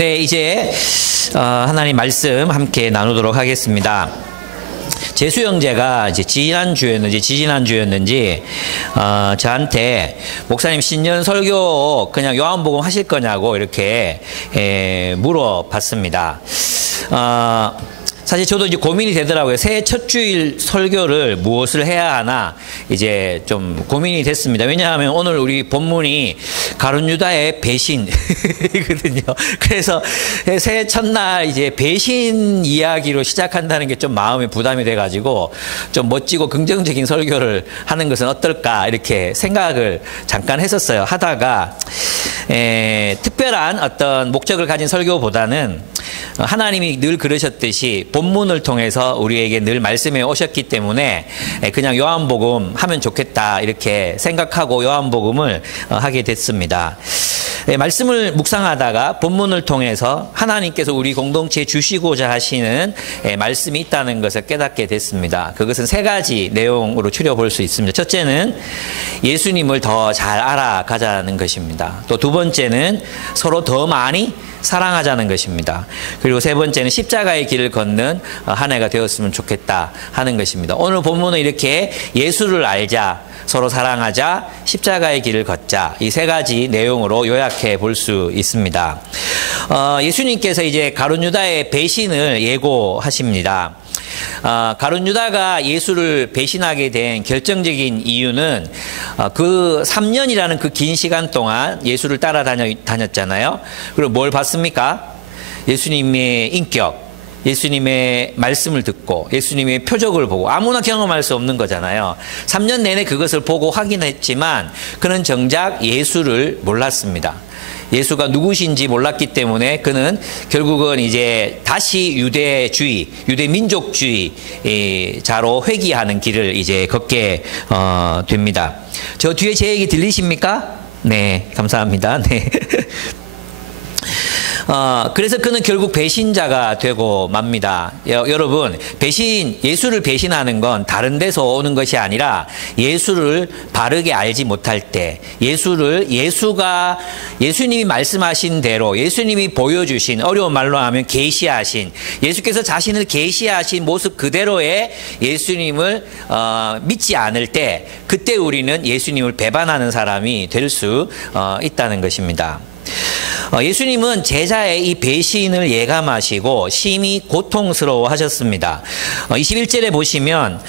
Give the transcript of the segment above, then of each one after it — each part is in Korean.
네, 이제 하나님 말씀 함께 나누도록 하겠습니다. 재수 형제가 이제 지지난주였는지 저한테 목사님 신년 설교 그냥 요한복음 하실 거냐고 이렇게 물어봤습니다. 사실 저도 이제 고민이 되더라고요. 새해 첫 주일 설교를 무엇을 해야 하나 이제 좀 고민이 됐습니다. 왜냐하면 오늘 우리 본문이 가룟 유다의 배신이거든요. 그래서 새해 첫날 이제 배신 이야기로 시작한다는 게 좀 마음에 부담이 돼가지고 좀 멋지고 긍정적인 설교를 하는 것은 어떨까 이렇게 생각을 잠깐 했었어요. 하다가 특별한 어떤 목적을 가진 설교보다는 하나님이 늘 그러셨듯이 본문을 통해서 우리에게 늘 말씀해 오셨기 때문에 그냥 요한복음 하면 좋겠다 이렇게 생각하고 요한복음을 하게 됐습니다. 말씀을 묵상하다가 본문을 통해서 하나님께서 우리 공동체에 주시고자 하시는 말씀이 있다는 것을 깨닫게 됐습니다. 그것은 세 가지 내용으로 추려볼 수 있습니다. 첫째는 예수님을 더 잘 알아가자는 것입니다. 또 두 번째는 서로 더 많이 사랑하자는 것입니다. 그리고 세 번째는 십자가의 길을 걷는 한 해가 되었으면 좋겠다 하는 것입니다. 오늘 본문은 이렇게 예수를 알자, 서로 사랑하자, 십자가의 길을 걷자 이 세 가지 내용으로 요약해 볼 수 있습니다. 예수님께서 이제 가룟 유다의 배신을 예고하십니다. 가룟 유다가 예수를 배신하게 된 결정적인 이유는 그 3년이라는 그 긴 시간 동안 예수를 따라다녔잖아요. 그리고 뭘 봤습니까? 예수님의 인격, 예수님의 말씀을 듣고 예수님의 표적을 보고 아무나 경험할 수 없는 거잖아요. 3년 내내 그것을 보고 확인했지만 그는 정작 예수를 몰랐습니다. 예수가 누구신지 몰랐기 때문에 그는 결국은 이제 다시 유대주의, 유대민족주의자로 회귀하는 길을 이제 걷게 됩니다. 저 뒤에 제 얘기 들리십니까? 네, 감사합니다. 네. 그래서 그는 결국 배신자가 되고 맙니다. 여러분, 예수를 배신하는 건 다른 데서 오는 것이 아니라 예수를 바르게 알지 못할 때, 예수님이 말씀하신 대로, 예수님이 보여주신, 어려운 말로 하면 계시하신, 예수께서 자신을 계시하신 모습 그대로의 예수님을 믿지 않을 때, 그때 우리는 예수님을 배반하는 사람이 될 수 있다는 것입니다. 예수님은 제자의 이 배신을 예감하시고 심히 고통스러워 하셨습니다. 21절에 보시면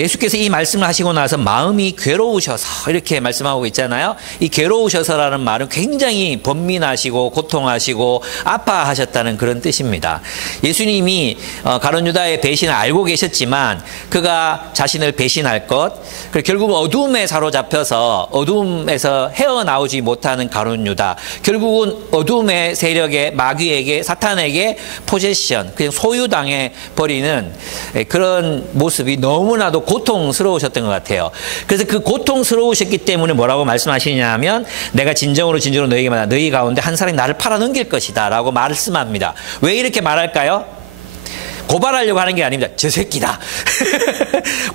예수께서 이 말씀을 하시고 나서 마음이 괴로우셔서 이렇게 말씀하고 있잖아요. 이 괴로우셔서라는 말은 굉장히 번민하시고 고통하시고 아파하셨다는 그런 뜻입니다. 예수님이 가룟 유다의 배신을 알고 계셨지만 그가 자신을 배신할 것, 그리고 결국 어둠에 사로잡혀서 어둠에서 헤어나오지 못하는 가룟 유다, 결국은 어둠의 세력에, 마귀에게, 사탄에게 포제션, 그냥 소유당해 버리는 그런 모습이 너무나도 고통스러우셨던 것 같아요. 그래서 그 고통스러우셨기 때문에 뭐라고 말씀하시냐면 내가 진정으로 너희에게 말한다. 너희 가운데 한 사람이 나를 팔아넘길 것이다 라고 말씀합니다. 왜 이렇게 말할까요? 고발하려고 하는 게 아닙니다. 저 새끼다.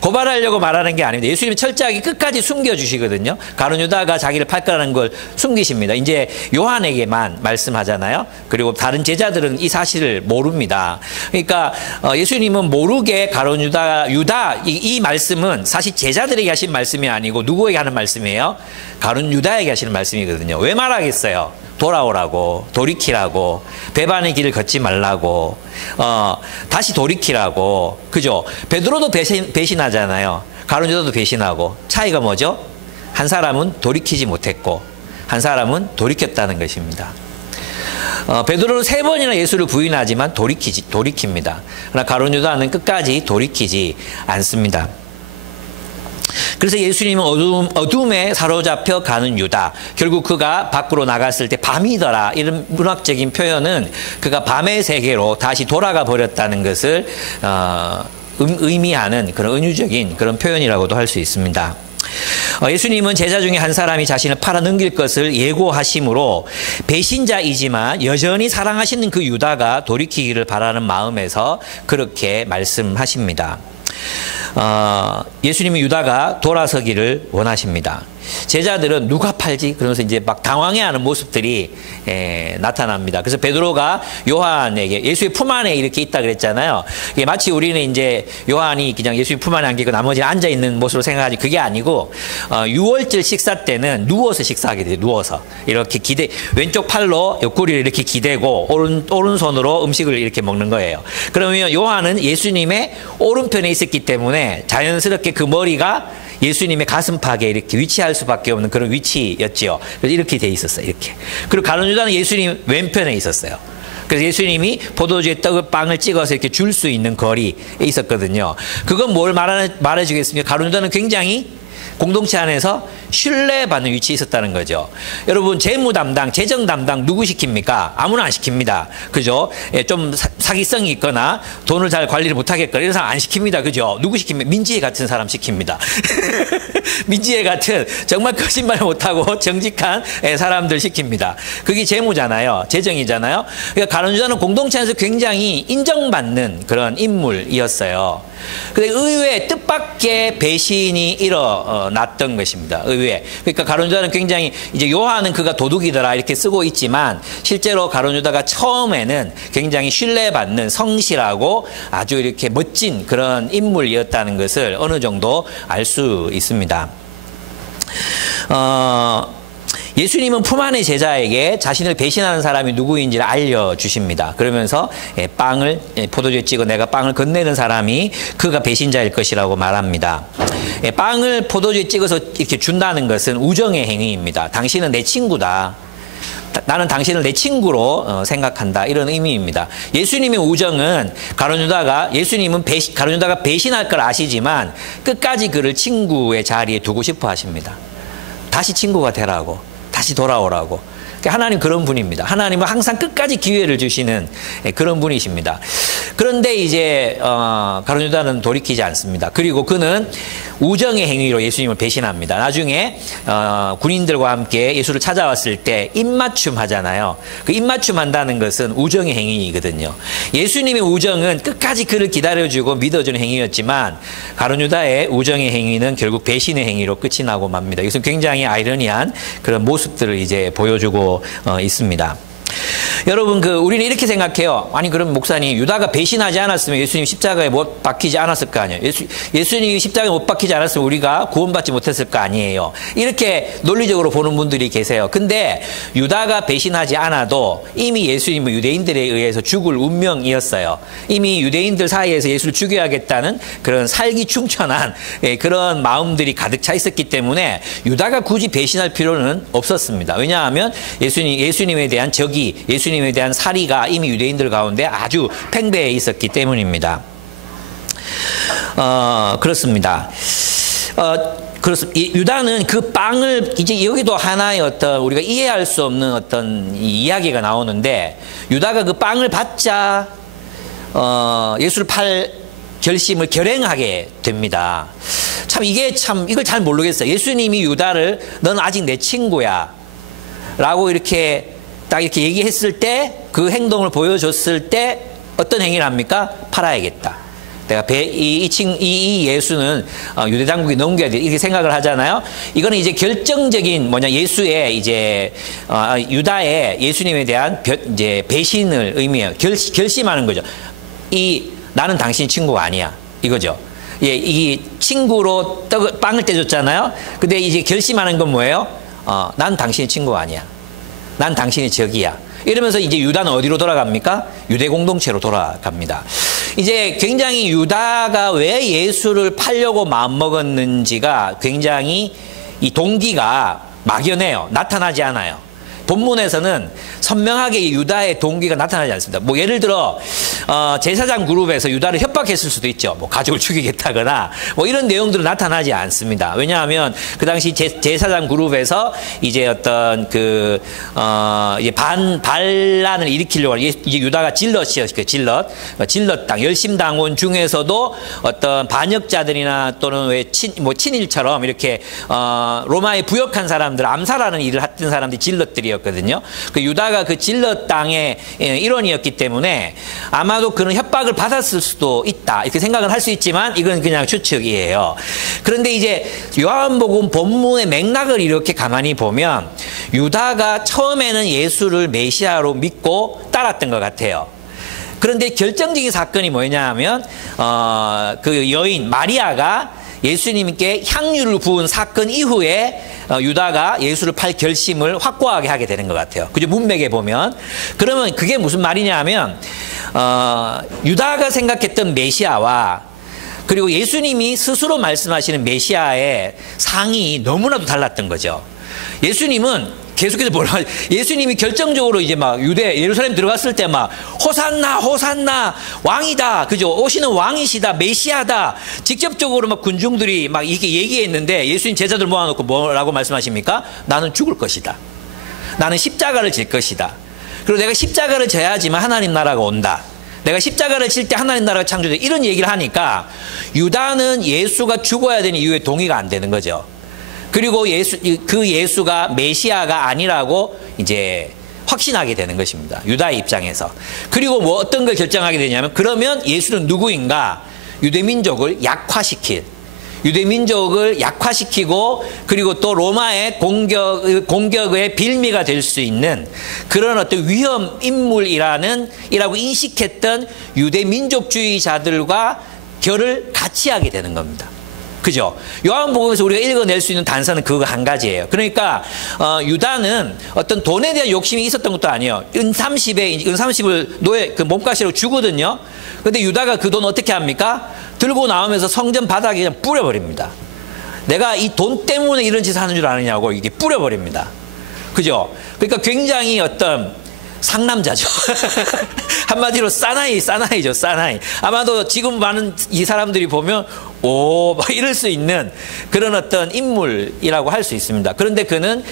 고발하려고 말하는 게 아닙니다. 예수님이 철저하게 끝까지 숨겨주시거든요. 가룟 유다가 자기를 팔 거라는 걸 숨기십니다. 이제 요한에게만 말씀하잖아요. 그리고 다른 제자들은 이 사실을 모릅니다. 그러니까 예수님은 모르게 가룟 유다 이 말씀은 사실 제자들에게 하신 말씀이 아니고 누구에게 하는 말씀이에요? 가룟 유다에게 하시는 말씀이거든요. 왜 말하겠어요? 돌아오라고, 돌이키라고, 배반의 길을 걷지 말라고, 다시 돌이키라고, 그죠? 베드로도 배신하잖아요. 가룟 유다도 배신하고. 차이가 뭐죠? 한 사람은 돌이키지 못했고 한 사람은 돌이켰다는 것입니다. 베드로는 3번이나 예수를 부인하지만 돌이킵니다. 그러나 가룟 유다는 끝까지 돌이키지 않습니다. 그래서 예수님은 어둠에 사로잡혀 가는 유다, 결국 그가 밖으로 나갔을 때 밤이더라, 이런 문학적인 표현은 그가 밤의 세계로 다시 돌아가 버렸다는 것을 의미하는 그런 은유적인 그런 표현이라고도 할 수 있습니다. 예수님은 제자 중에 한 사람이 자신을 팔아넘길 것을 예고하심으로 배신자이지만 여전히 사랑하시는 그 유다가 돌이키기를 바라는 마음에서 그렇게 말씀하십니다. 예수님이 유다가 돌아서기를 원하십니다. 제자들은 누가 팔지? 그러면서 이제 막 당황해하는 모습들이 나타납니다. 그래서 베드로가 요한에게 예수의 품 안에 이렇게 있다 그랬잖아요. 이게 마치 우리는 이제 요한이 그냥 예수의 품 안에 안기고 나머지 앉아 있는 모습으로 생각하지 그게 아니고 유월절 식사 때는 누워서 식사하게 돼요. 누워서 이렇게 왼쪽 팔로 옆구리를 이렇게 기대고 오른손으로 음식을 이렇게 먹는 거예요. 그러면 요한은 예수님의 오른편에 있었기 때문에 자연스럽게 그 머리가 예수님의 가슴팍에 이렇게 위치할 수밖에 없는 그런 위치였지요. 그래서 이렇게 돼 있었어요. 이렇게. 그리고 가룟 유다는 예수님 왼편에 있었어요. 그래서 예수님이 포도주에 떡을 빵을 찍어서 이렇게 줄 수 있는 거리에 있었거든요. 그건 뭘 말해주겠습니까? 가룟 유다는 굉장히 공동체 안에서 신뢰받는 위치에 있었다는 거죠. 여러분 재무 담당, 재정 담당 누구 시킵니까? 아무나 안 시킵니다. 그죠? 좀 사기성이 있거나 돈을 잘 관리를 못하겠거나 이런 사람 안 시킵니다. 그죠? 누구 시킵니까? 민지혜 같은 사람 시킵니다. 민지혜 같은 정말 거짓말 못하고 정직한 사람들 시킵니다. 그게 재무잖아요. 재정이잖아요. 그러니까 가룟 유다는 공동체 안에서 굉장히 인정받는 그런 인물이었어요. 근데 의외의 뜻밖의 배신이 일어났던 것입니다. 의외. 그러니까 가룟 유다는 굉장히 이제 요한은 그가 도둑이더라 이렇게 쓰고 있지만 실제로 가룟 유다가 처음에는 굉장히 신뢰받는 성실하고 아주 이렇게 멋진 그런 인물이었다는 것을 어느 정도 알 수 있습니다. 예수님은 품 안의 제자에게 자신을 배신하는 사람이 누구인지를 알려주십니다. 그러면서 빵을 포도주에 찍어 내가 빵을 건네는 사람이 그가 배신자일 것이라고 말합니다. 빵을 포도주에 찍어서 이렇게 준다는 것은 우정의 행위입니다. 당신은 내 친구다. 나는 당신을 내 친구로 생각한다. 이런 의미입니다. 예수님의 우정은 가룟 유다가 배신할 걸 아시지만 끝까지 그를 친구의 자리에 두고 싶어 하십니다. 다시 친구가 되라고. 다시 돌아오라고. 하나님 그런 분입니다. 하나님은 항상 끝까지 기회를 주시는 그런 분이십니다. 그런데 이제 가룟 유다는 돌이키지 않습니다. 그리고 그는 우정의 행위로 예수님을 배신합니다. 나중에 군인들과 함께 예수를 찾아왔을 때 입맞춤 하잖아요. 그 입맞춤 한다는 것은 우정의 행위이거든요. 예수님의 우정은 끝까지 그를 기다려주고 믿어주는 행위였지만 가룟 유다의 우정의 행위는 결국 배신의 행위로 끝이 나고 맙니다. 이것은 굉장히 아이러니한 그런 모습들을 이제 보여주고 있습니다. 여러분 우리는 이렇게 생각해요. 아니 그럼 목사님 유다가 배신하지 않았으면 예수님 십자가에 못 박히지 않았을 거 아니에요. 예수님이 십자가에 못 박히지 않았으면 우리가 구원받지 못했을 거 아니에요. 이렇게 논리적으로 보는 분들이 계세요. 근데 유다가 배신하지 않아도 이미 예수님은 유대인들에 의해서 죽을 운명이었어요. 이미 유대인들 사이에서 예수를 죽여야겠다는 그런 살기충천한 그런 마음들이 가득 차 있었기 때문에 유다가 굳이 배신할 필요는 없었습니다. 왜냐하면 예수님에 대한 적이 예수님에 대한 살이가 이미 유대인들 가운데 아주 팽배해 있었기 때문입니다. 그렇습니다. 유다는 그 빵을 이제 여기도 하나의 어떤 우리가 이해할 수 없는 어떤 이야기가 나오는데 유다가 그 빵을 받자 예수를 팔 결심을 결행하게 됩니다. 이걸 잘 모르겠어요. 예수님이 유다를 넌 아직 내 친구야 라고 이렇게 딱 이렇게 얘기했을 때 그 행동을 보여줬을 때 어떤 행위를 합니까? 팔아야겠다. 내가 이 예수는 유대 당국에 넘겨야 돼. 이렇게 생각을 하잖아요. 이거는 이제 결정적인 예수의 이제 유다의 예수님에 대한 이제 배신을 의미해요. 결심하는 거죠. 나는 당신 친구가 아니야. 이거죠. 이 친구로 빵을 떼줬잖아요. 근데 이제 결심하는 건 뭐예요? 난 당신의 친구가 아니야. 난 당신의 적이야. 이러면서 이제 유다는 어디로 돌아갑니까? 유대 공동체로 돌아갑니다. 이제 굉장히 유다가 왜 예수를 팔려고 마음먹었는지가 굉장히 이 동기가 막연해요. 나타나지 않아요. 본문에서는 선명하게 유다의 동기가 나타나지 않습니다. 예를 들어 제사장 그룹에서 유다를 협박했을 수도 있죠. 가족을 죽이겠다거나 이런 내용들은 나타나지 않습니다. 왜냐하면 그 당시 제사장 그룹에서 이제 어떤 이제 반란을 일으키려고 이제 유다가 질럿이었어요. 질럿당 열심당원 중에서도 어떤 반역자들이나 또는 친일처럼 이렇게 로마에 부역한 사람들 암살하는 일을 했던 사람들이 질럿들이 일이었거든요. 그 유다가 그 질럿 땅의 일원이었기 때문에 아마도 그런 협박을 받았을 수도 있다 이렇게 생각은 할 수 있지만 이건 그냥 추측이에요. 그런데 이제 요한복음 본문의 맥락을 이렇게 가만히 보면 유다가 처음에는 예수를 메시아로 믿고 따랐던 것 같아요. 그런데 결정적인 사건이 뭐냐 하면 그 여인 마리아가 예수님께 향유를 부은 사건 이후에 유다가 예수를 팔 결심을 확고하게 하게 되는 것 같아요. 그죠? 문맥에 보면. 그러면 그게 무슨 말이냐 하면 유다가 생각했던 메시아와 그리고 예수님이 스스로 말씀하시는 메시아의 상이 너무나도 달랐던 거죠. 예수님은 계속해서 뭐라 예수님이 결정적으로 이제 막 유대 예루살렘 들어갔을 때 막 호산나 호산나 왕이다 그죠 오시는 왕이시다 메시아다 직접적으로 막 군중들이 막 이렇게 얘기했는데 예수님 제자들 모아놓고 뭐라고 말씀하십니까? 나는 죽을 것이다. 나는 십자가를 질 것이다. 그리고 내가 십자가를 져야지만 하나님 나라가 온다. 내가 십자가를 칠 때 하나님 나라가 창조돼 이런 얘기를 하니까 유다는 예수가 죽어야 되는 이유에 동의가 안 되는 거죠. 그리고 그 예수가 메시아가 아니라고 이제 확신하게 되는 것입니다. 유다의 입장에서. 그리고 뭐 어떤 걸 결정하게 되냐면 그러면 예수는 누구인가? 유대민족을 약화시키고 그리고 또 로마의 공격의 빌미가 될 수 있는 그런 어떤 위험 인물이라고 인식했던 유대민족주의자들과 결을 같이 하게 되는 겁니다. 그죠? 요한복음에서 우리가 읽어낼 수 있는 단서는 그거 한 가지예요. 그러니까 유다는 어떤 돈에 대한 욕심이 있었던 것도 아니에요. 은 30을 그 몸값으로 주거든요. 근데 유다가 그 돈 어떻게 합니까? 들고 나오면서 성전 바닥에 그냥 뿌려버립니다. 내가 이 돈 때문에 이런 짓을 하는 줄 아느냐고 이게 뿌려버립니다. 그죠? 그러니까 굉장히 어떤 상남자죠. 한마디로 사나이죠, 사나이. 아마도 지금 많은 이 사람들이 보면 막 이럴 수 있는 그런 어떤 인물이라고 할 수 있습니다. 그런데 그는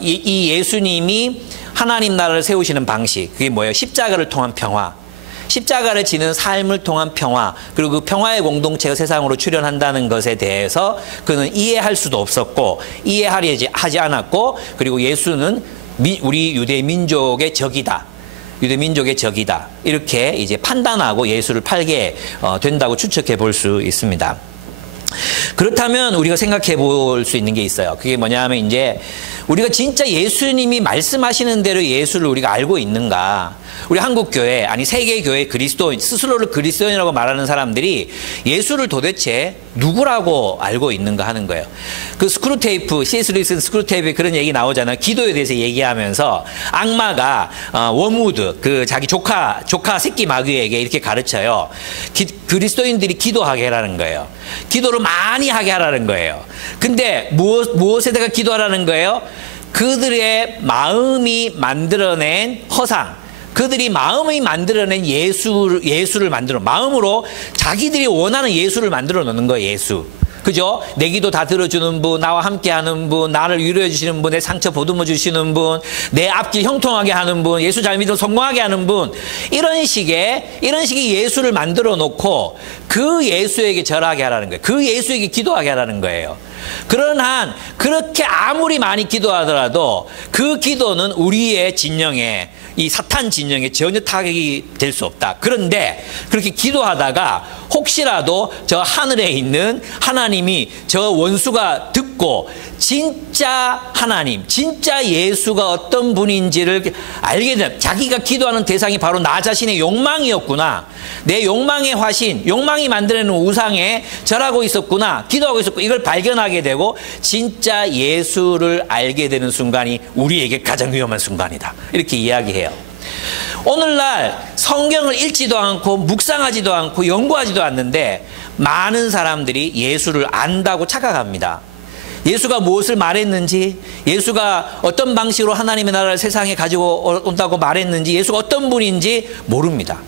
이 예수님이 하나님 나라를 세우시는 방식, 그게 뭐예요? 십자가를 통한 평화. 십자가를 지는 삶을 통한 평화, 그리고 그 평화의 공동체가 세상으로 출현한다는 것에 대해서 그는 이해할 수도 없었고 하지 않았고, 그리고 예수는 우리 유대 민족의 적이다. 이렇게 이제 판단하고 예수를 팔게 된다고 추측해 볼 수 있습니다. 그렇다면 우리가 생각해 볼 수 있는 게 있어요. 그게 뭐냐면 이제 우리가 진짜 예수님이 말씀하시는 대로 예수를 우리가 알고 있는가? 우리 한국교회, 아니 세계교회 그리스도인, 스스로를 그리스도인이라고 말하는 사람들이 예수를 도대체 누구라고 알고 있는가 하는 거예요. 그 스크루테이프, C.S. 루이스 스크루테이프에 그런 얘기 나오잖아요. 기도에 대해서 얘기하면서 악마가 워무드, 그 자기 조카 새끼 마귀에게 이렇게 가르쳐요. 그리스도인들이 기도하게 하라는 거예요. 기도를 많이 하게 하라는 거예요. 근데 무엇에다가 기도하라는 거예요? 그들의 마음이 만들어낸 허상, 그들이 마음이 만들어낸 예수를 만들어, 마음으로 자기들이 원하는 예수를 만들어 놓는 거예요. 예수. 그죠? 내 기도 다 들어주는 분, 나와 함께 하는 분, 나를 위로해 주시는 분, 내 상처 보듬어 주시는 분, 내 앞길 형통하게 하는 분, 예수 잘 믿으면 성공하게 하는 분, 이런 식의 예수를 만들어 놓고 그 예수에게 절하게 하라는 거예요. 그 예수에게 기도하게 하라는 거예요. 그러나 그렇게 아무리 많이 기도하더라도 그 기도는 우리의 진영에, 이 사탄 진영에 전혀 타격이 될 수 없다. 그런데 그렇게 기도하다가 혹시라도 저 하늘에 있는 하나님이 저 원수가 듣고 진짜 하나님, 진짜 예수가 어떤 분인지를 알게 되면, 자기가 기도하는 대상이 바로 나 자신의 욕망이었구나, 내 욕망의 화신, 욕망이 만들어내는 우상에 절하고 있었구나, 기도하고 있었고, 이걸 발견하게 되고 진짜 예수를 알게 되는 순간이 우리에게 가장 위험한 순간이다. 이렇게 이야기해요. 오늘날 성경을 읽지도 않고 묵상하지도 않고 연구하지도 않는데 많은 사람들이 예수를 안다고 착각합니다. 예수가 무엇을 말했는지, 예수가 어떤 방식으로 하나님의 나라를 세상에 가지고 온다고 말했는지, 예수가 어떤 분인지 모릅니다.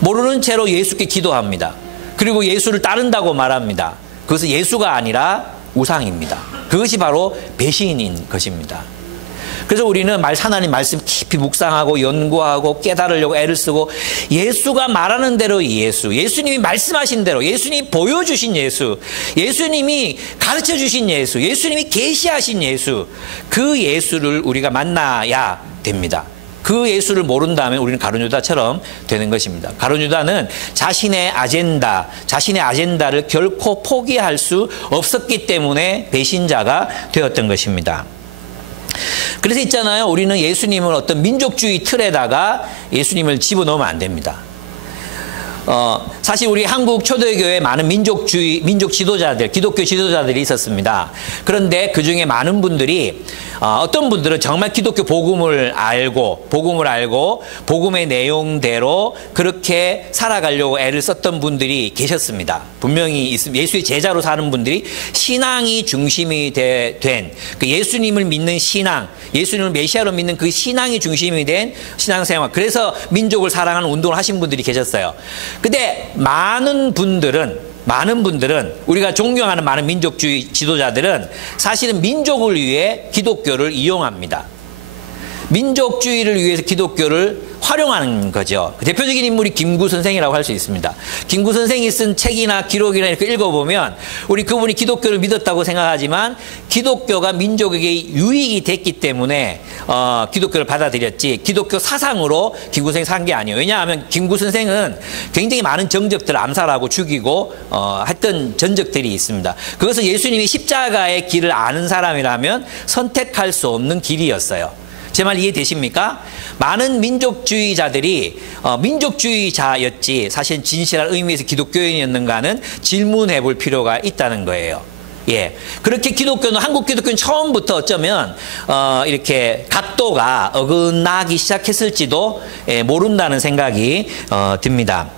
모르는 채로 예수께 기도합니다. 그리고 예수를 따른다고 말합니다. 그것은 예수가 아니라 우상입니다. 그것이 바로 배신인 것입니다. 그래서 우리는 하나님 말씀 깊이 묵상하고 연구하고 깨달으려고 애를 쓰고 예수가 말하는 대로 예수님이 말씀하신 대로, 예수님이 보여주신 예수님이 가르쳐 주신 예수님이 계시하신 그 예수를 우리가 만나야 됩니다. 그 예수를 모른다면 우리는 가룟 유다처럼 되는 것입니다. 가룟 유다는 자신의 아젠다를 결코 포기할 수 없었기 때문에 배신자가 되었던 것입니다. 그래서 있잖아요. 우리는 예수님을 어떤 민족주의 틀에다가 예수님을 집어넣으면 안 됩니다. 사실 우리 한국 초대교회에 많은 민족 지도자들, 기독교 지도자들이 있었습니다. 그런데 그 중에 많은 분들이, 어떤 분들은 정말 기독교 복음을 알고, 복음의 내용대로 그렇게 살아가려고 애를 썼던 분들이 계셨습니다. 분명히 예수의 제자로 사는 분들이 신앙이 중심이 된, 그 예수님을 믿는 신앙, 예수님을 메시아로 믿는 그 신앙이 중심이 된 신앙생활, 그래서 민족을 사랑하는 운동을 하신 분들이 계셨어요. 근데 많은 분들은 우리가 존경하는 많은 민족주의 지도자들은 사실은 민족을 위해 기독교를 이용합니다. 민족주의를 위해서 기독교를 활용하는 거죠. 대표적인 인물이 김구 선생이라고 할 수 있습니다. 김구 선생이 쓴 책이나 기록이나 이렇게 읽어보면 우리 그분이 기독교를 믿었다고 생각하지만 기독교가 민족에게 유익이 됐기 때문에 기독교를 받아들였지 기독교 사상으로 김구 선생이 산 게 아니에요. 왜냐하면 김구 선생은 굉장히 많은 정적들을 암살하고 죽이고 했던 전적들이 있습니다. 그것은 예수님이 십자가의 길을 아는 사람이라면 선택할 수 없는 길이었어요. 제 말 이해되십니까? 많은 민족주의자들이 민족주의자였지 사실 진실한 의미에서 기독교인이었는가는 질문해 볼 필요가 있다는 거예요. 예. 그렇게 한국 기독교는 처음부터 어쩌면, 이렇게 각도가 어긋나기 시작했을지도 모른다는 생각이, 듭니다.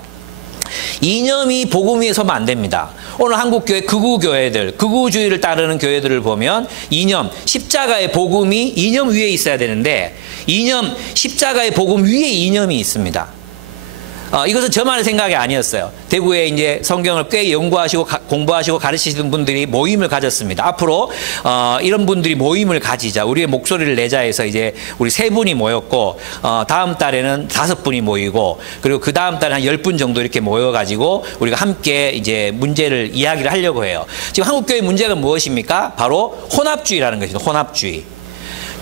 이념이 복음 위에 서면 안 됩니다. 오늘 한국교회 극우교회들, 극우주의를 따르는 교회들을 보면 십자가의 복음이 이념 위에 있어야 되는데 십자가의 복음 위에 이념이 있습니다. 이것은 저만의 생각이 아니었어요. 대구에 이제 성경을 꽤 연구하시고 공부하시고 가르치시는 분들이 모임을 가졌습니다. 앞으로 이런 분들이 모임을 가지자, 우리의 목소리를 내자 해서 이제 우리 3분이 모였고, 다음 달에는 5분이 모이고, 그리고 그 다음 달에 한 10분 정도 이렇게 모여가지고 우리가 함께 이제 문제를 이야기를 하려고 해요. 지금 한국교회 문제가 무엇입니까? 바로 혼합주의라는 것입니다. 혼합주의.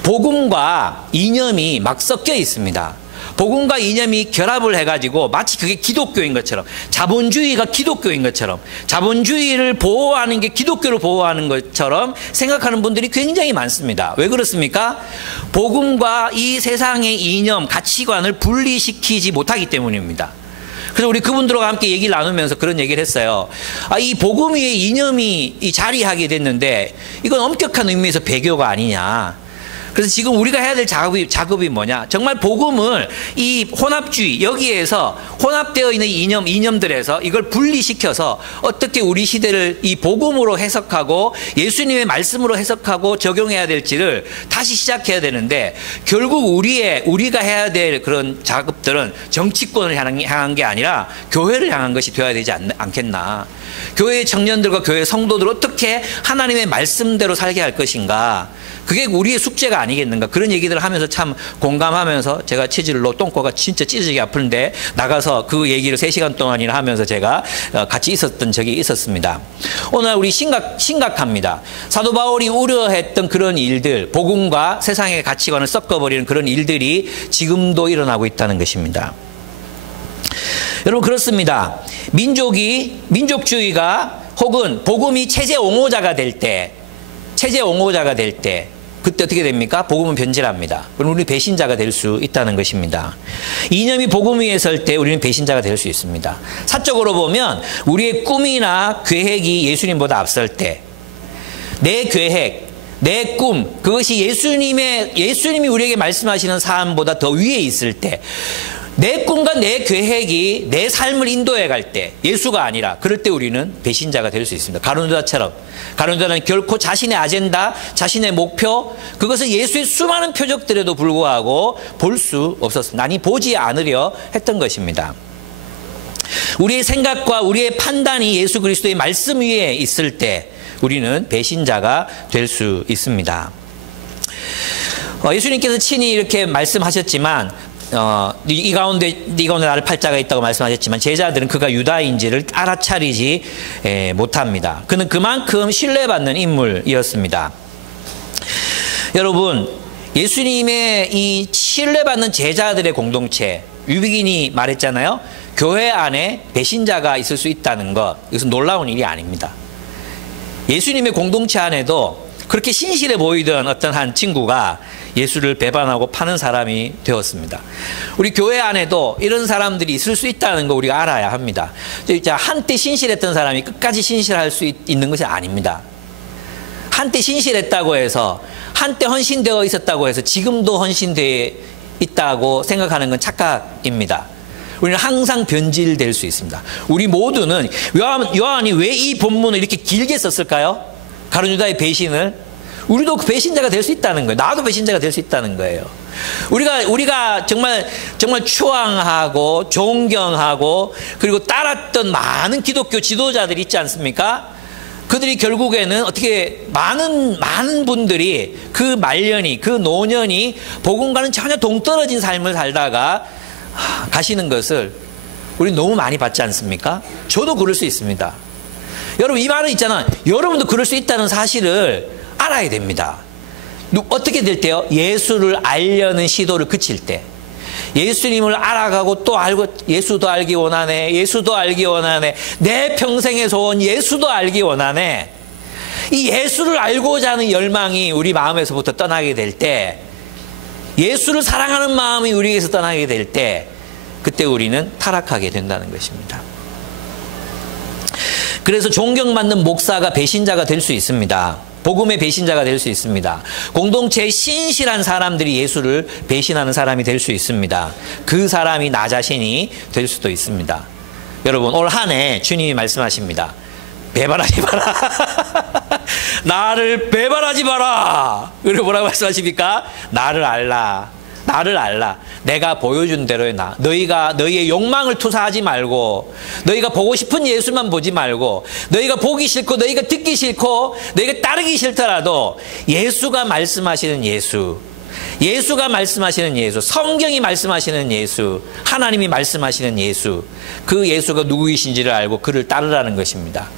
복음과 이념이 막 섞여 있습니다. 복음과 이념이 결합을 해가지고 마치 그게 기독교인 것처럼, 자본주의가 기독교인 것처럼, 자본주의를 보호하는 게 기독교를 보호하는 것처럼 생각하는 분들이 굉장히 많습니다. 왜 그렇습니까? 복음과 이 세상의 이념, 가치관을 분리시키지 못하기 때문입니다. 그래서 우리 그분들과 함께 얘기를 나누면서 그런 얘기를 했어요. 이 복음 위에 이념이 자리하게 됐는데 이건 엄격한 의미에서 배교가 아니냐. 그래서 지금 우리가 해야 될 작업이 뭐냐? 정말 복음을 이 혼합주의, 여기에서 혼합되어 있는 이념들에서 이걸 분리시켜서 어떻게 우리 시대를 이 복음으로 해석하고 예수님의 말씀으로 해석하고 적용해야 될지를 다시 시작해야 되는데, 결국 우리가 해야 될 그런 작업들은 정치권을 향한 게 아니라 교회를 향한 것이 되어야 되지 않겠나. 교회의 청년들과 교회의 성도들 어떻게 하나님의 말씀대로 살게 할 것인가. 그게 우리의 숙제가 아니겠는가. 그런 얘기들을 하면서 참 공감하면서 제가 치질로 똥꼬가 진짜 찢어지게 아픈데 나가서 그 얘기를 3시간 동안이나 하면서 제가 같이 있었던 적이 있었습니다. 오늘 우리 심각합니다. 사도 바울이 우려했던 그런 일들, 복음과 세상의 가치관을 섞어버리는 그런 일들이 지금도 일어나고 있다는 것입니다. 여러분, 그렇습니다. 민족주의가 혹은 복음이 체제 옹호자가 될 때, 그때 어떻게 됩니까? 복음은 변질합니다. 그럼 우리는 배신자가 될 수 있다는 것입니다. 이념이 복음 위에 설 때 우리는 배신자가 될 수 있습니다. 사적으로 보면 우리의 꿈이나 계획이 예수님보다 앞설 때, 내 계획, 내 꿈, 그것이 예수님이 우리에게 말씀하시는 사안보다 더 위에 있을 때, 내 꿈과 내 계획이 내 삶을 인도해 갈 때, 예수가 아니라, 그럴 때 우리는 배신자가 될 수 있습니다. 가룟 유다처럼. 가룟 유다는 결코 자신의 아젠다, 자신의 목표, 그것을 예수의 수많은 표적들에도 불구하고 볼 수 없었습니다. 아니, 보지 않으려 했던 것입니다. 우리의 생각과 우리의 판단이 예수 그리스도의 말씀 위에 있을 때 우리는 배신자가 될 수 있습니다. 예수님께서 친히 이렇게 말씀하셨지만 네 가운데 나를 팔자가 있다고 말씀하셨지만 제자들은 그가 유다인지를 알아차리지 못합니다. 그는 그만큼 신뢰받는 인물이었습니다. 여러분, 예수님의 이 신뢰받는 제자들의 공동체, 유비긴이 말했잖아요. 교회 안에 배신자가 있을 수 있다는 것, 이것은 놀라운 일이 아닙니다. 예수님의 공동체 안에도 그렇게 신실해 보이던 어떤 한 친구가 예수를 배반하고 파는 사람이 되었습니다. 우리 교회 안에도 이런 사람들이 있을 수 있다는 거 우리가 알아야 합니다. 한때 신실했던 사람이 끝까지 신실할 수 있는 것이 아닙니다. 한때 신실했다고 해서, 한때 헌신되어 있었다고 해서 지금도 헌신되어 있다고 생각하는 건 착각입니다. 우리는 항상 변질될 수 있습니다. 우리 모두는 요한이 왜 이 본문을 이렇게 길게 썼을까요? 가룟 유다의 배신을. 우리도 그 배신자가 될 수 있다는 거예요. 나도 배신자가 될 수 있다는 거예요. 우리가 정말 추앙하고 존경하고 그리고 따랐던 많은 기독교 지도자들이 있지 않습니까? 그들이 결국에는 어떻게 많은 분들이 그 말년이, 그 노년이 복음과는 전혀 동떨어진 삶을 살다가 가시는 것을 우리 너무 많이 봤지 않습니까? 저도 그럴 수 있습니다. 여러분, 이 말은 있잖아. 여러분도 그럴 수 있다는 사실을 알아야 됩니다. 어떻게 될 때요? 예수를 알려는 시도를 그칠 때. 예수님을 알아가고 또 알고, 예수도 알기 원하네, 예수도 알기 원하네, 내 평생의 소원 예수도 알기 원하네. 이 예수를 알고자 하는 열망이 우리 마음에서부터 떠나게 될 때, 예수를 사랑하는 마음이 우리에게서 떠나게 될 때, 그때 우리는 타락하게 된다는 것입니다. 그래서 존경받는 목사가 배신자가 될 수 있습니다. 복음의 배신자가 될 수 있습니다. 공동체에 신실한 사람들이 예수를 배신하는 사람이 될 수 있습니다. 그 사람이 나 자신이 될 수도 있습니다. 여러분, 올 한 해 주님이 말씀하십니다. 배반하지 마라. 나를 배반하지 마라. 그리고 뭐라고 말씀하십니까? 나를 알라. 나를 알라. 내가 보여준 대로의 나. 너희가 너희의 욕망을 투사하지 말고, 너희가 보고 싶은 예수만 보지 말고, 너희가 보기 싫고 너희가 듣기 싫고 너희가 따르기 싫더라도 예수가 말씀하시는 예수, 예수가 말씀하시는 예수, 성경이 말씀하시는 예수, 하나님이 말씀하시는 예수, 그 예수가 누구이신지를 알고 그를 따르라는 것입니다.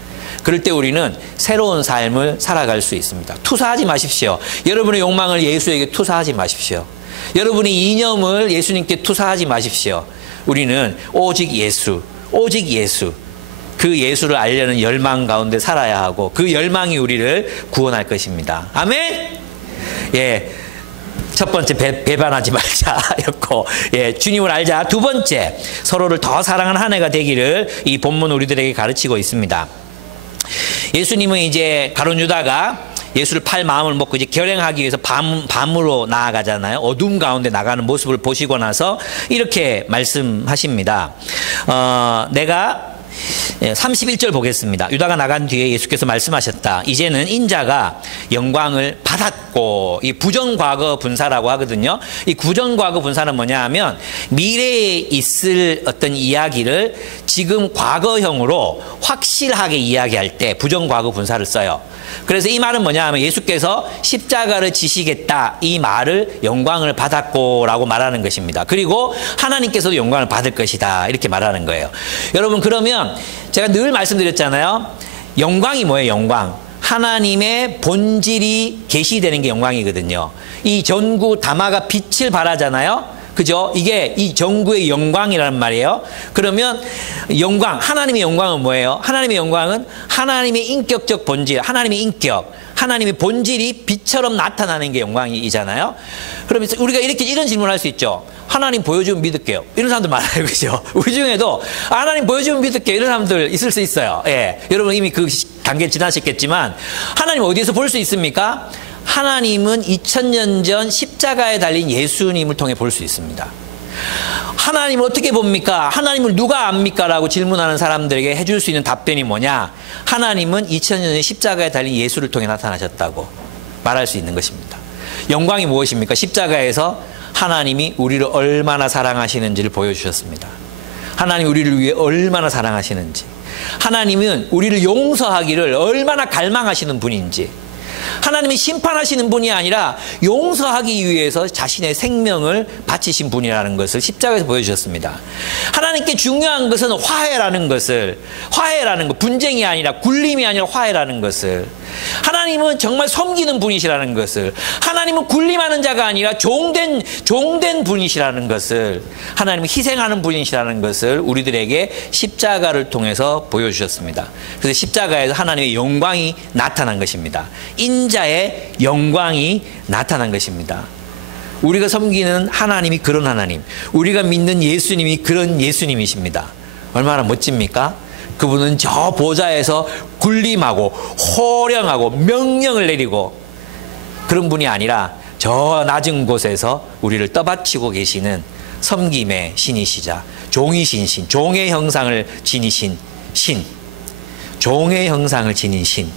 그럴 때 우리는 새로운 삶을 살아갈 수 있습니다. 투사하지 마십시오. 여러분의 욕망을 예수에게 투사하지 마십시오. 여러분의 이념을 예수님께 투사하지 마십시오. 우리는 오직 예수, 오직 예수, 그 예수를 알려는 열망 가운데 살아야 하고 그 열망이 우리를 구원할 것입니다. 아멘? 예. 첫 번째 배반하지 말자였고, 예, 주님을 알자. 두 번째, 서로를 더 사랑하는 한 해가 되기를 이 본문 우리들에게 가르치고 있습니다. 예수님은 이제 가룟 유다가 예수를 팔 마음을 먹고 이제 결행하기 위해서 밤으로 나아가잖아요. 어둠 가운데 나가는 모습을 보시고 나서 이렇게 말씀하십니다. 내가 31절 보겠습니다. 유다가 나간 뒤에 예수께서 말씀하셨다. 이제는 인자가 영광을 받았고, 이 부정과거 분사라고 하거든요. 이 부정과거 분사는 뭐냐 하면 미래에 있을 어떤 이야기를 지금 과거형으로 확실하게 이야기할 때 부정과거 분사를 써요. 그래서 이 말은 뭐냐 하면 예수께서 십자가를 지시겠다, 이 말을 영광을 받았고 라고 말하는 것입니다. 그리고 하나님께서도 영광을 받을 것이다, 이렇게 말하는 거예요. 여러분, 그러면 제가 늘 말씀드렸잖아요. 영광이 뭐예요? 영광. 하나님의 본질이 계시되는 게 영광이거든요. 이 전구 다마가 빛을 발하잖아요. 그죠? 이게 이 전구의 영광이라는 말이에요. 그러면 영광, 하나님의 영광은 뭐예요? 하나님의 영광은 하나님의 인격적 본질, 하나님의 인격, 하나님의 본질이 빛처럼 나타나는 게 영광이잖아요. 그러면 우리가 이런 질문을 할 수 있죠. 하나님 보여주면 믿을게요. 이런 사람들 많아요. 그죠? 우리 중에도 하나님 보여주면 믿을게요. 이런 사람들 있을 수 있어요. 예. 여러분 이미 그 단계 지나셨겠지만 하나님 어디에서 볼 수 있습니까? 하나님은 2000년 전 십자가에 달린 예수님을 통해 볼 수 있습니다. 하나님을 어떻게 봅니까? 하나님을 누가 압니까? 라고 질문하는 사람들에게 해줄 수 있는 답변이 뭐냐? 하나님은 2000년 전 십자가에 달린 예수를 통해 나타나셨다고 말할 수 있는 것입니다. 영광이 무엇입니까? 십자가에서 하나님이 우리를 얼마나 사랑하시는지를 보여주셨습니다. 하나님이 우리를 위해 얼마나 사랑하시는지, 하나님은 우리를 용서하기를 얼마나 갈망하시는 분인지, 하나님이 심판하시는 분이 아니라 용서하기 위해서 자신의 생명을 바치신 분이라는 것을 십자가에서 보여주셨습니다. 하나님께 중요한 것은 화해라는 것, 분쟁이 아니라 굴림이 아니라 화해라는 것을, 하나님은 정말 섬기는 분이시라는 것을, 하나님은 굴림하는 자가 아니라 종된 분이시라는 것을, 하나님은 희생하는 분이시라는 것을 우리들에게 십자가를 통해서 보여주셨습니다. 그래서 십자가에서 하나님의 영광이 나타난 것입니다. 인자의 영광이 나타난 것입니다. 우리가 섬기는 하나님이 그런 하나님, 우리가 믿는 예수님이 그런 예수님이십니다. 얼마나 멋집니까? 그분은 저 보좌에서 군림하고 호령하고 명령을 내리고 그런 분이 아니라 저 낮은 곳에서 우리를 떠받치고 계시는 섬김의 신이시자 종이신 신, 종의 형상을 지니신 신, 종의 형상을 지닌 신,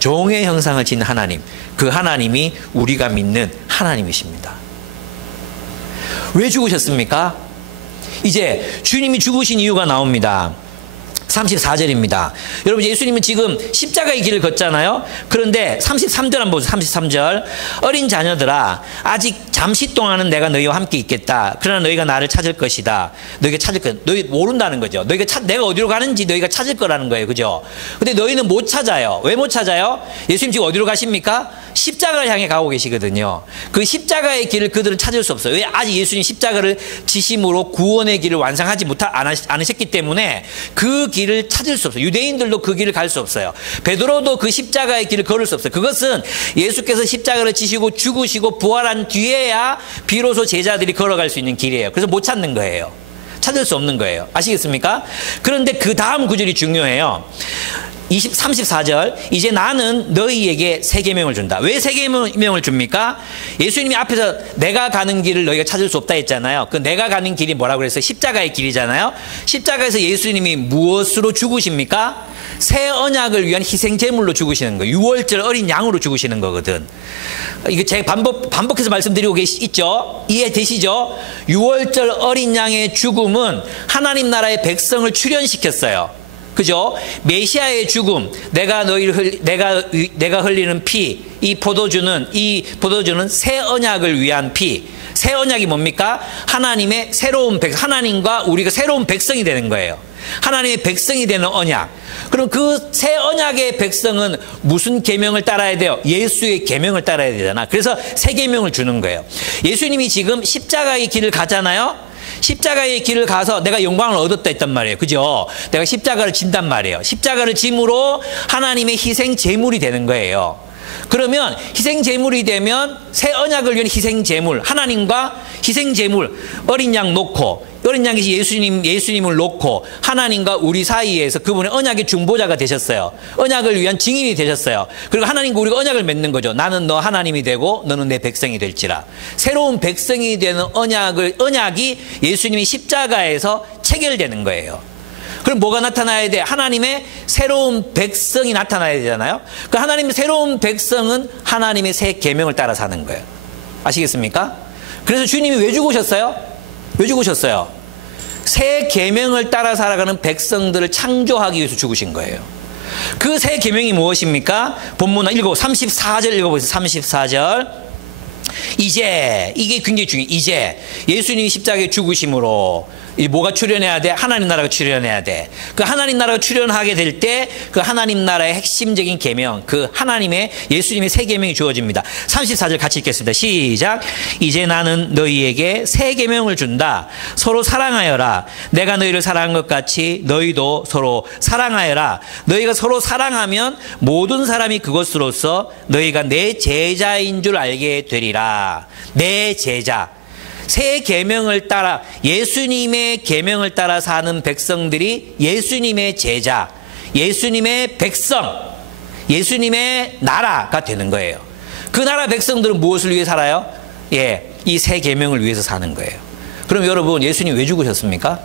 종의 형상을 지닌 하나님, 그 하나님이 우리가 믿는 하나님이십니다. 왜 죽으셨습니까? 이제 주님이 죽으신 이유가 나옵니다. 34절입니다. 여러분, 예수님은 지금 십자가의 길을 걷잖아요. 그런데 33절 한번 보세요. 33절. 어린 자녀들아, 아직 잠시 동안은 내가 너희와 함께 있겠다. 그러나 너희가 나를 찾을 것이다. 너희가 찾을 것, 너희 모른다는 거죠. 내가 어디로 가는지 너희가 찾을 거라는 거예요. 그죠? 근데 너희는 못 찾아요. 왜 못 찾아요? 예수님 지금 어디로 가십니까? 십자가를 향해 가고 계시거든요. 그 십자가의 길을 그들은 찾을 수 없어요. 왜? 아직 예수님 십자가를 지심으로 구원의 길을 완성하지 않으셨기 때문에 그 길을 찾을 수 없어요. 유대인들도 그 길을 갈 수 없어요. 베드로도 그 십자가의 길을 걸을 수 없어요. 그것은 예수께서 십자가를 지시고 죽으시고 부활한 뒤에야 비로소 제자들이 걸어갈 수 있는 길이에요. 그래서 못 찾는 거예요. 찾을 수 없는 거예요. 아시겠습니까? 그런데 그 다음 구절이 중요해요. 34절. 이제 나는 너희에게 새 계명을 준다. 왜 새 계명을 줍니까? 예수님이 앞에서 내가 가는 길을 너희가 찾을 수 없다 했잖아요. 그 내가 가는 길이 뭐라고 그랬어요? 십자가의 길이잖아요. 십자가에서 예수님이 무엇으로 죽으십니까? 새 언약을 위한 희생 제물로 죽으시는 거예요. 6월절 어린 양으로 죽으시는 거거든. 이거 제가 반복해서 말씀드리고 있죠. 이해되시죠? 6월절 어린 양의 죽음은 하나님 나라의 백성을 출현시켰어요. 그죠? 메시아의 죽음, 내가 흘리는 피, 이 포도주는 새 언약을 위한 피. 새 언약이 뭡니까? 하나님의 새로운 하나님과 우리가 새로운 백성이 되는 거예요. 하나님의 백성이 되는 언약. 그럼 그 새 언약의 백성은 무슨 계명을 따라야 돼요? 예수의 계명을 따라야 되잖아. 그래서 새 계명을 주는 거예요. 예수님이 지금 십자가의 길을 가잖아요. 십자가의 길을 가서 내가 영광을 얻었다 했단 말이에요. 그죠? 내가 십자가를 진단 말이에요. 십자가를 짐으로 하나님의 희생 제물이 되는 거예요. 그러면 희생 제물이 되면 새 언약을 위한 희생 제물, 하나님과 희생 제물, 어린 양 놓고, 어린 양이 예수님을 놓고 하나님과 우리 사이에서 그분의 언약의 중보자가 되셨어요. 언약을 위한 증인이 되셨어요. 그리고 하나님과 우리가 언약을 맺는 거죠. 나는 너 하나님이 되고 너는 내 백성이 될지라. 새로운 백성이 되는 언약이 예수님이 십자가에서 체결되는 거예요. 그럼 뭐가 나타나야 돼? 하나님의 새로운 백성이 나타나야 되잖아요. 그 하나님의 새로운 백성은 하나님의 새 계명을 따라 사는 거예요. 아시겠습니까? 그래서 주님이 왜 죽으셨어요? 왜 죽으셨어요? 새 계명을 따라 살아가는 백성들을 창조하기 위해서 죽으신 거예요. 그 새 계명이 무엇입니까? 본문 34절 읽어보세요. 34절. 이제, 이게 굉장히 중요해요. 이제 예수님이 십자가에 죽으심으로 뭐가 출현해야 돼? 하나님 나라가 출현해야 돼. 그 하나님 나라가 출현하게 될 때 그 하나님 나라의 핵심적인 계명, 그 하나님의 예수님의 새 계명이 주어집니다. 34절 같이 읽겠습니다. 시작. 이제 나는 너희에게 새 계명을 준다. 서로 사랑하여라. 내가 너희를 사랑한 것 같이 너희도 서로 사랑하여라. 너희가 서로 사랑하면 모든 사람이 그것으로서 너희가 내 제자인 줄 알게 되리라. 내 제자. 새 계명을 따라 예수님의 계명을 따라 사는 백성들이 예수님의 제자, 예수님의 백성, 예수님의 나라가 되는 거예요. 그 나라 백성들은 무엇을 위해 살아요? 예, 이 새 계명을 위해서 사는 거예요. 그럼 여러분, 예수님 왜 죽으셨습니까?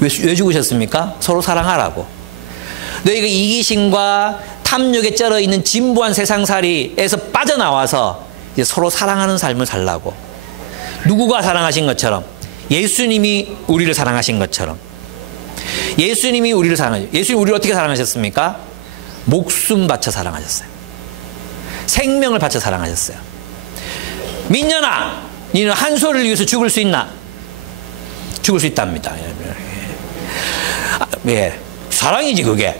왜 죽으셨습니까? 서로 사랑하라고. 너희가 이기심과 탐욕에 쩔어 있는 진부한 세상살이에서 빠져나와서 이제 서로 사랑하는 삶을 살라고. 누구가 사랑하신 것처럼, 예수님이 우리를 사랑하신 것처럼. 예수님이 우리를 사랑하셨어요. 예수님이 우리를 어떻게 사랑하셨습니까? 목숨 바쳐 사랑하셨어요. 생명을 바쳐 사랑하셨어요. 민년아, 너는 한 소리를 위해서 죽을 수 있나? 죽을 수 있답니다. 예, 사랑이지 그게.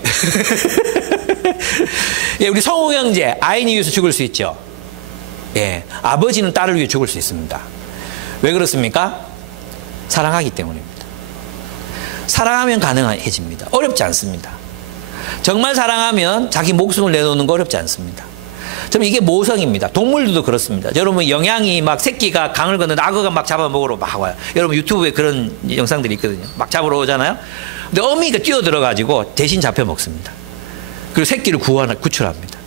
예, 우리 성우 형제 아인이 위해서 죽을 수 있죠. 예, 아버지는 딸을 위해 죽을 수 있습니다. 왜 그렇습니까? 사랑하기 때문입니다. 사랑하면 가능해집니다. 어렵지 않습니다. 정말 사랑하면 자기 목숨을 내놓는 거 어렵지 않습니다. 좀 이게 모성입니다. 동물들도 그렇습니다. 여러분 영양이 막 새끼가 강을 건너는데 악어가 막 잡아먹으러 막 와요. 여러분 유튜브에 그런 영상들이 있거든요. 막 잡으러 오잖아요. 근데 어미가 뛰어들어가지고 대신 잡혀 먹습니다. 그리고 새끼를 구출합니다.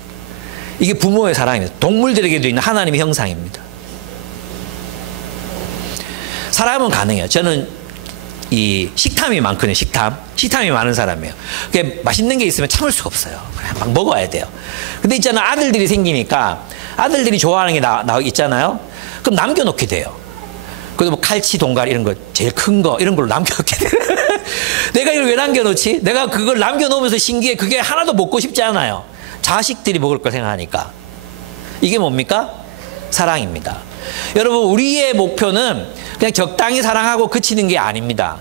이게 부모의 사랑입니다. 동물들에게도 있는 하나님의 형상입니다. 사람은 가능해요. 저는 이 식탐이 많거든요. 식탐이 많은 사람이에요. 그게 맛있는 게 있으면 참을 수가 없어요. 그냥 막 먹어야 돼요. 근데 있잖아, 아들들이 생기니까 아들들이 좋아하는 게 있잖아요. 그럼 남겨놓게 돼요. 그래도 뭐 칼치, 동갈 이런 거 제일 큰 거 이런 걸로 남겨놓게 돼요. 내가 이걸 왜 남겨놓지? 내가 그걸 남겨놓으면서 신기해. 그게 하나도 먹고 싶지 않아요. 자식들이 먹을 걸 생각하니까. 이게 뭡니까? 사랑입니다. 여러분, 우리의 목표는 그냥 적당히 사랑하고 그치는 게 아닙니다.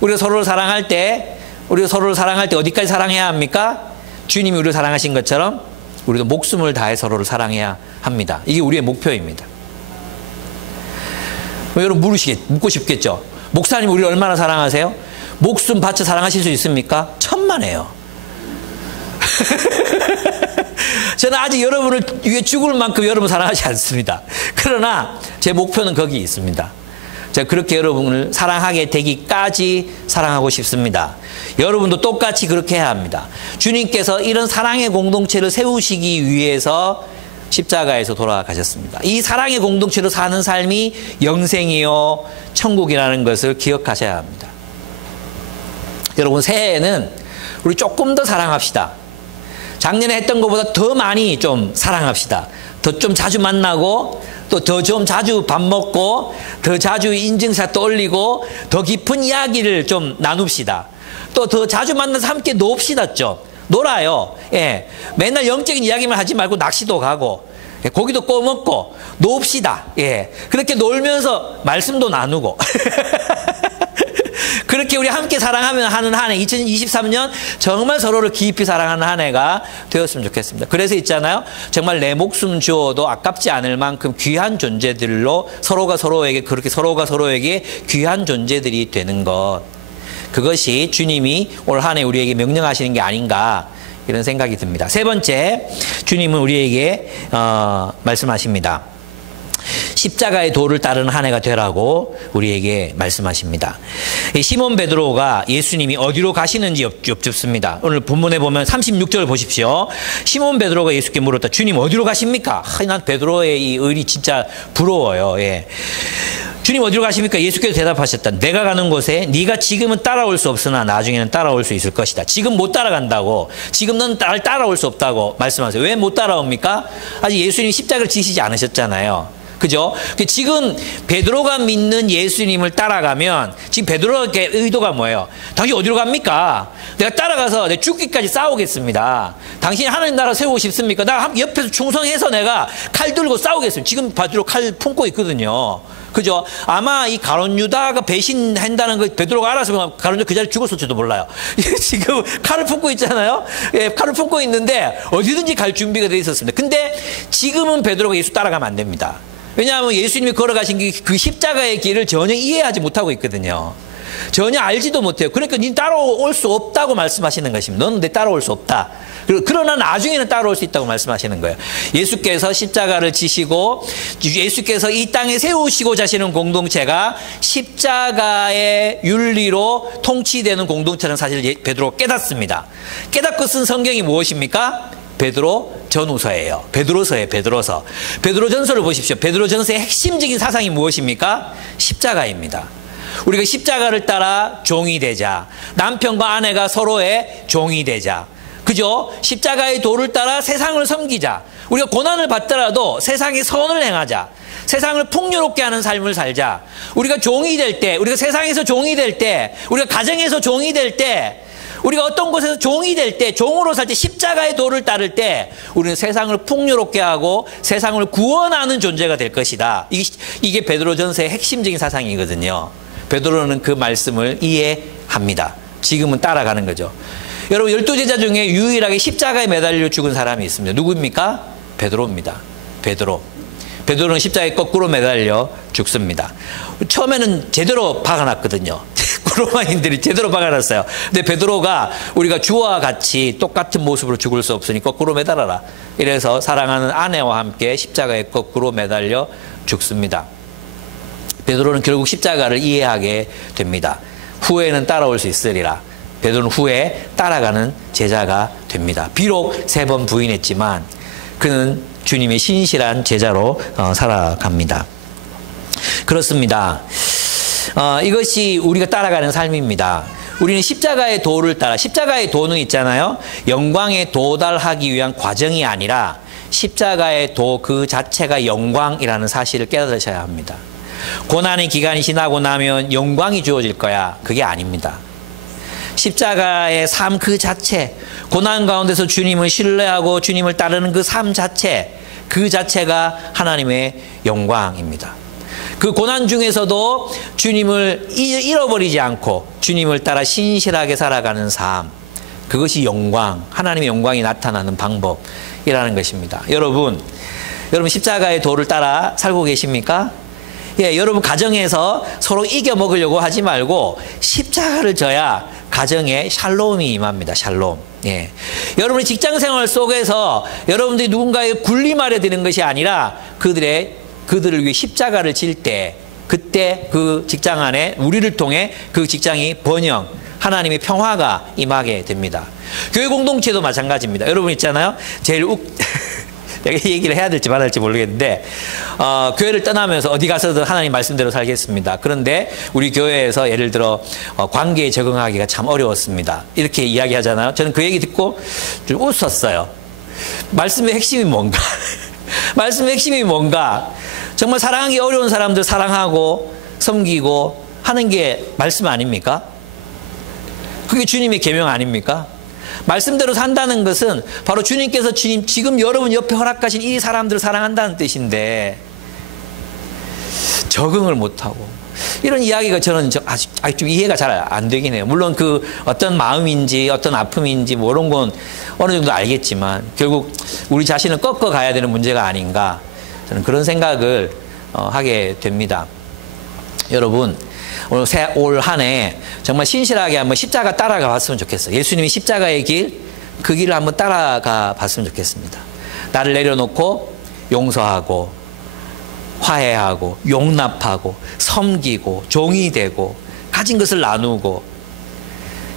우리가 서로를 사랑할 때 어디까지 사랑해야 합니까? 주님이 우리를 사랑하신 것처럼 우리도 목숨을 다해 서로를 사랑해야 합니다. 이게 우리의 목표입니다. 여러분 묻고 싶겠죠? 목사님 우리를 얼마나 사랑하세요? 목숨 바쳐 사랑하실 수 있습니까? 천만에요. 저는 아직 여러분을 위해 죽을 만큼 여러분을 사랑하지 않습니다. 그러나 제 목표는 거기 있습니다. 제가 그렇게 여러분을 사랑하게 되기까지 사랑하고 싶습니다. 여러분도 똑같이 그렇게 해야 합니다. 주님께서 이런 사랑의 공동체를 세우시기 위해서 십자가에서 돌아가셨습니다. 이 사랑의 공동체로 사는 삶이 영생이요 천국이라는 것을 기억하셔야 합니다. 여러분 새해에는 우리 조금 더 사랑합시다. 작년에 했던 것보다 더 많이 좀 사랑합시다. 더 좀 자주 만나고 또 더 좀 자주 밥 먹고 더 자주 인증샷도 올리고 더 깊은 이야기를 좀 나눕시다. 또 더 자주 만나서 함께 놉시다. 좀 놀아요. 예, 맨날 영적인 이야기만 하지 말고 낚시도 가고 고기도 구워 먹고 놉시다. 예, 그렇게 놀면서 말씀도 나누고 그렇게 우리 함께 사랑하면 하는 한 해 2023년 정말 서로를 깊이 사랑하는 한 해가 되었으면 좋겠습니다. 그래서 있잖아요. 정말 내 목숨 주어도 아깝지 않을 만큼 귀한 존재들로 서로가 서로에게 귀한 존재들이 되는 것. 그것이 주님이 올 한 해 우리에게 명령하시는 게 아닌가 이런 생각이 듭니다. 세 번째, 주님은 우리에게 말씀하십니다. 십자가의 도를 따르는 한 해가 되라고 우리에게 말씀하십니다. 시몬 베드로가 예수님이 어디로 가시는지 여쭙습니다. 오늘 본문에 보면 36절 보십시오. 시몬 베드로가 예수께 물었다. 주님 어디로 가십니까? 난 베드로의 이 의리 진짜 부러워요. 예. 주님 어디로 가십니까? 예수께서 대답하셨다. 내가 가는 곳에 네가 지금은 따라올 수 없으나 나중에는 따라올 수 있을 것이다. 지금 못 따라간다고. 지금 넌 따라올 수 없다고 말씀하세요. 왜 못 따라옵니까? 아직 예수님이 십자가를 지시지 않으셨잖아요. 그죠? 지금 베드로가 믿는 예수님을 따라가면 지금 베드로의 의도가 뭐예요? 당신 어디로 갑니까? 내가 따라가서 내 죽기까지 싸우겠습니다. 당신이 하나님 나라 세우고 싶습니까? 나 옆에서 충성해서 내가 칼 들고 싸우겠습니다. 지금 베드로 칼 품고 있거든요. 그죠? 아마 이 가룟 유다가 배신한다는 거 베드로가 알았으면 가룟 유다 그 자리에 죽었을지도 몰라요. 지금 칼을 품고 있잖아요. 예, 칼을 품고 있는데 어디든지 갈 준비가 돼 있었습니다. 근데 지금은 베드로가 예수 따라가면 안 됩니다. 왜냐하면 예수님이 걸어가신 그 십자가의 길을 전혀 이해하지 못하고 있거든요. 전혀 알지도 못해요. 그러니까 니 따라올 수 없다고 말씀하시는 것입니다. 너는 내 따라올 수 없다. 그러나 나중에는 따라올 수 있다고 말씀하시는 거예요. 예수께서 십자가를 지시고 예수께서 이 땅에 세우시고자 하시는 공동체가 십자가의 윤리로 통치되는 공동체는 사실 베드로가 깨닫습니다. 깨닫고 쓴 성경이 무엇입니까? 베드로 전후서예요. 베드로서예요. 베드로서. 베드로전서를 보십시오. 베드로전서의 핵심적인 사상이 무엇입니까? 십자가입니다. 우리가 십자가를 따라 종이 되자. 남편과 아내가 서로의 종이 되자. 그죠? 십자가의 도를 따라 세상을 섬기자. 우리가 고난을 받더라도 세상에 선을 행하자. 세상을 풍요롭게 하는 삶을 살자. 우리가 종이 될 때, 우리가 세상에서 종이 될 때, 우리가 가정에서 종이 될 때 우리가 어떤 곳에서 종이 될 때, 종으로 살 때, 십자가의 도를 따를 때 우리는 세상을 풍요롭게 하고 세상을 구원하는 존재가 될 것이다. 이게 베드로전서의 핵심적인 사상이거든요. 베드로는 그 말씀을 이해합니다. 지금은 따라가는 거죠. 여러분 12제자 중에 유일하게 십자가에 매달려 죽은 사람이 있습니다. 누구입니까? 베드로입니다. 베드로는 십자가에 거꾸로 매달려 죽습니다. 처음에는 제대로 박아놨거든요. 로마인들이 제대로 박아놨어요. 근데 베드로가 우리가 주와 같이 똑같은 모습으로 죽을 수 없으니 거꾸로 매달아라. 이래서 사랑하는 아내와 함께 십자가에 거꾸로 매달려 죽습니다. 베드로는 결국 십자가를 이해하게 됩니다. 후에는 따라올 수 있으리라. 베드로는 후에 따라가는 제자가 됩니다. 비록 3번 부인했지만 그는 주님의 신실한 제자로 살아갑니다. 그렇습니다. 이것이 우리가 따라가는 삶입니다. 우리는 십자가의 도를 따라, 십자가의 도는 있잖아요. 영광에 도달하기 위한 과정이 아니라 십자가의 도 그 자체가 영광이라는 사실을 깨달으셔야 합니다. 고난의 기간이 지나고 나면 영광이 주어질 거야. 그게 아닙니다. 십자가의 삶 그 자체, 고난 가운데서 주님을 신뢰하고 주님을 따르는 그 삶 자체, 그 자체가 하나님의 영광입니다. 그 고난 중에서도 주님을 잃어버리지 않고 주님을 따라 신실하게 살아가는 삶, 그것이 영광, 하나님의 영광이 나타나는 방법이라는 것입니다. 여러분 십자가의 도를 따라 살고 계십니까? 예, 여러분 가정에서 서로 이겨 먹으려고 하지 말고 십자가를 져야 가정에 샬롬이 임합니다. 샬롬. 예. 여러분의 직장 생활 속에서 여러분들이 누군가의 군림 아래 드는 것이 아니라 그들을 위해 십자가를 질 때, 그때 그 직장 안에 우리를 통해 그 직장이 번영, 하나님의 평화가 임하게 됩니다. 교회 공동체도 마찬가지입니다. 여러분 있잖아요. 내가 이 얘기를 해야 될지 말아야 할지 모르겠는데 교회를 떠나면서 어디 가서든 하나님 말씀대로 살겠습니다. 그런데 우리 교회에서 예를 들어 관계에 적응하기가 참 어려웠습니다. 이렇게 이야기하잖아요. 저는 그 얘기 듣고 좀 웃었어요. 말씀의 핵심이 뭔가? 말씀의 핵심이 뭔가? 정말 사랑하기 어려운 사람들 사랑하고 섬기고 하는 게 말씀 아닙니까? 그게 주님의 계명 아닙니까? 말씀대로 산다는 것은 바로 주님께서 지금 여러분 옆에 허락하신 이 사람들을 사랑한다는 뜻인데 적응을 못하고 이런 이야기가 저는 아직 좀 이해가 잘 안 되긴 해요. 물론 그 어떤 마음인지 어떤 아픔인지 뭐 이런 건 어느 정도 알겠지만 결국 우리 자신을 꺾어 가야 되는 문제가 아닌가, 저는 그런 생각을 하게 됩니다. 여러분 올 한 해 정말 신실하게 한번 십자가 따라가 봤으면 좋겠어요. 예수님이 십자가의 길, 그 길을 한번 따라가 봤으면 좋겠습니다. 나를 내려놓고 용서하고 화해하고 용납하고 섬기고 종이 되고 가진 것을 나누고,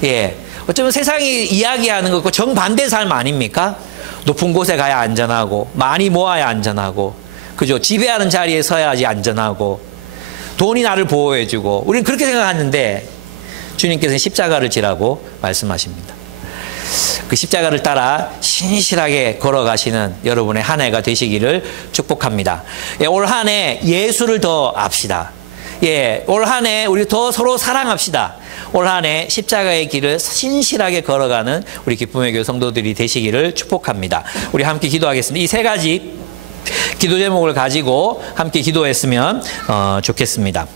예, 어쩌면 세상이 이야기하는 것과 정반대의 삶 아닙니까? 높은 곳에 가야 안전하고 많이 모아야 안전하고, 그죠? 지배하는 자리에 서야지 안전하고 돈이 나를 보호해주고, 우리는 그렇게 생각하는데 주님께서는 십자가를 지라고 말씀하십니다. 그 십자가를 따라 신실하게 걸어가시는 여러분의 한 해가 되시기를 축복합니다. 예, 올 한 해 예수를 더 압시다. 예, 올 한 해 우리 더 서로 사랑합시다. 올 한 해 십자가의 길을 신실하게 걸어가는 우리 기쁨의 교회 성도들이 되시기를 축복합니다. 우리 함께 기도하겠습니다. 이 세 가지 기도 제목을 가지고 함께 기도했으면 좋겠습니다.